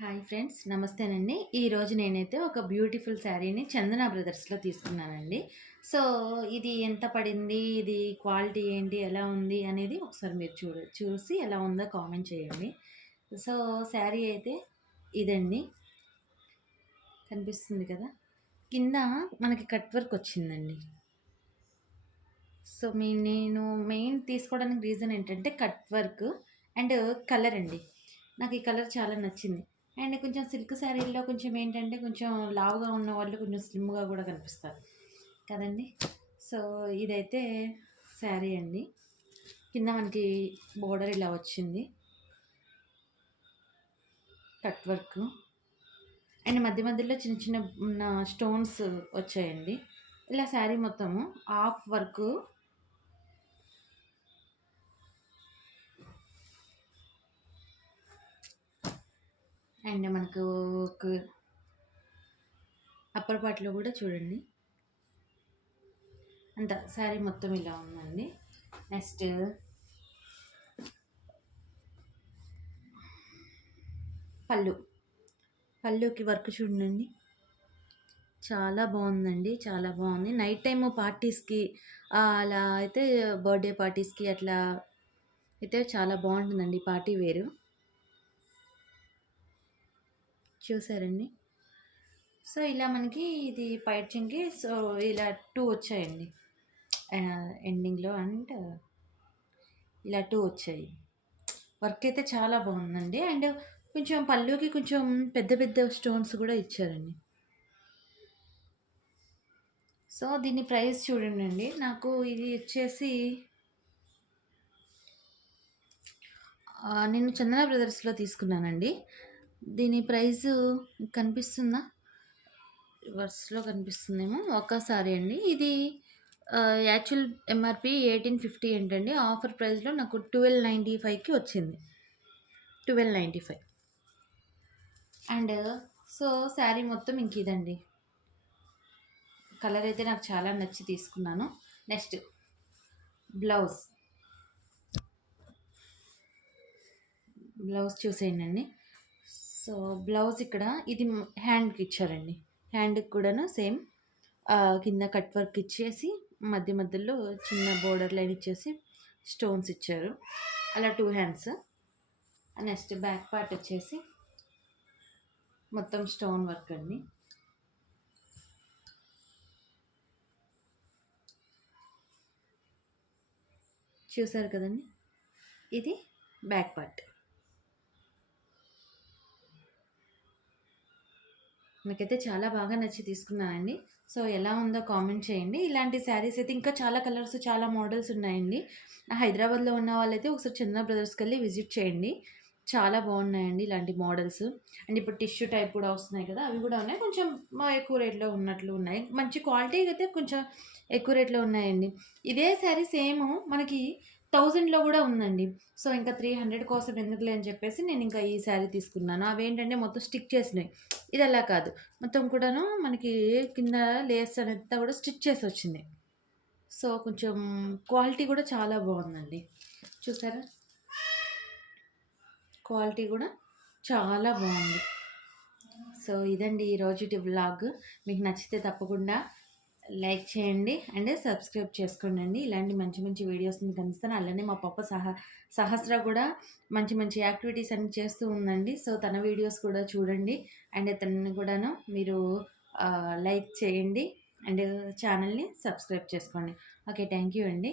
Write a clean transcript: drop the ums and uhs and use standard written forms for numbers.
Hi friends, నమస్తేనండి. ఈరోజు నేనైతే ఒక బ్యూటిఫుల్ శారీని చందన బ్రదర్స్‌లో తీసుకున్నానండి. సో, ఇది ఎంత పడింది? ఇది క్వాలిటీ ఏంటి? ఎలా ఉంది? అనేది ఒకసారి మీరు చూసి ఎలా ఉందో కామెంట్ చేయండి. సో, శారీ అయితే ఇదండి. కనిపిస్తుంది కదా! కింద మనకి కట్ వర్క్ వచ్చిందండి. సో, నేను మెయిన్ తీసుకోవడానికి రీజన్ ఏంటంటే కట్ వర్క్ అండ్ కలర్ అండి. నాకు ఈ కలర్ చాలా నచ్చింది. అండ్ కొంచెం సిల్క్ శారీల్లో కొంచెం ఏంటంటే కొంచెం లావుగా ఉన్నవాళ్ళు కొంచెం స్లిమ్‌గా కూడా కనిపిస్తారు కదండీ! సో, ఇదైతే శారీ అండి. కింద మనకి బోర్డర్ ఇలా వచ్చింది. కట్ వర్క్ అండ్ మధ్య మధ్యలో చిన్న చిన్న స్టోన్స్ వచ్చాయండి. ఇలా శారీ మొత్తము హాఫ్ వర్కు అండ్ మనకు ఒక అప్పర్ పార్ట్‌లో కూడా చూడండి. అంతా శారీ మొత్తం ఇలా ఉందండి. నెక్స్ట్ పళ్ళుకి వర్క్ చూడండి. చాలా బాగుందండి. చాలా బాగుంది. నైట్ టైము పార్టీస్‌కి అలా అయితే బర్త్‌డే పార్టీస్‌కి అట్లా అయితే చాలా బాగుంటుందండి పార్టీ వేరు. చూసారండి? సో, ఇలా మనకి ఇది పైచింగ్‌కి సో, ఇలా 2 వచ్చాయండి. ఎండింగ్‌లో అండ్ ఇలా 2 వచ్చాయి. వర్క్ అయితే చాలా బాగుందండి. అండ్ కొంచెం పళ్ళుకి కొంచెం పెద్ద పెద్ద స్టోన్స్ కూడా ఇచ్చారండి. సో, దీని ప్రైస్ చూడండండి. నాకు ఇది వచ్చేసి నేను చందన బ్రదర్స్‌లో తీసుకున్నానండి. దీని ప్రైసు కనిపిస్తుందా? రివర్స్‌లో కనిపిస్తుందేమో. ఒక్కసారి అండి. ఇది యాక్చువల్ ఎంఆర్‌పీ 1850 ఏంటండి. ఆఫర్ ప్రైస్‌లో నాకు 1295కి వచ్చింది. 1295 అండ్ సో, శారీ మొత్తం ఇంక ఇదండి. కలర్ అయితే నాకు చాలా నచ్చి తీసుకున్నాను. Next blouse. బ్లౌజ్ చూసేయండండి. సో, బ్లౌజ్ ఇక్కడ ఇది హ్యాండ్‌కి ఇచ్చారండి. హ్యాండ్‌కి కూడాను సేమ్ కింద కట్ వర్క్ ఇచ్చేసి మధ్య మధ్యలో చిన్న బోర్డర్ లైన్ ఇచ్చేసి స్టోన్స్ ఇచ్చారు. అలా 2 హ్యాండ్స్. నెక్స్ట్ బ్యాక్ పార్ట్ వచ్చేసి మొత్తం స్టోన్ వర్క్ అండి. చూసారు కదండి! ఇది బ్యాక్ పార్ట్. నాకైతే చాలా బాగా నచ్చి తీసుకున్నానండి. సో, ఎలా ఉందో కామెంట్ చేయండి. ఇలాంటి శారీస్ అయితే ఇంకా చాలా కలర్స్, చాలా మోడల్స్ ఉన్నాయండి. హైదరాబాద్‌లో ఉన్న వాళ్ళైతే ఒకసారి చందన బ్రదర్స్‌కెళ్ళి విజిట్ చేయండి. చాలా బాగున్నాయండి ఇలాంటి మోడల్స్. అండ్ ఇప్పుడు టిష్యూ టైప్ కూడా వస్తున్నాయి కదా! అవి కూడా ఉన్నాయి. కొంచెం ఎక్కువ రేట్‌లో ఉన్నట్లు ఉన్నాయి. మంచి క్వాలిటీ అయితే కొంచెం ఎక్కువ రేట్‌లో ఉన్నాయండి. ఇదే శారీ సేము మనకి 1000లో కూడా ఉందండి. సో, ఇంకా 300 కోసం ఎందుకులే అని చెప్పేసి నేను ఇంకా ఈ శారీ తీసుకున్నాను. అవేంటంటే మొత్తం స్టిక్ చేసినయి. ఇది అలా కాదు. మొత్తం కూడాను మనకి కింద లేస్ అదంతా కూడా స్టిచ్ చేసి వచ్చింది. సో, కొంచెం క్వాలిటీ కూడా చాలా బాగుందండి. చూసారా? క్వాలిటీ కూడా చాలా బాగుంది. సో, ఇదండి ఈరోజుటి వ్లాగ్. మీకు నచ్చితే తప్పకుండా లైక్ చేయండి అండ్ సబ్స్క్రైబ్ చేసుకోండి. ఇలాంటి మంచి మంచి వీడియోస్ మీకు అందిస్తాను. అలానే మా పాప సహస్ర కూడా మంచి మంచి యాక్టివిటీస్ అన్ని చేస్తూ ఉందండి. సో, తన వీడియోస్ కూడా చూడండి అండ్ తనని కూడాను మీరు లైక్ చేయండి అండ్ ఛానల్‌ని సబ్స్క్రైబ్ చేసుకోండి. ఓకే. థ్యాంక్ యూ అండి.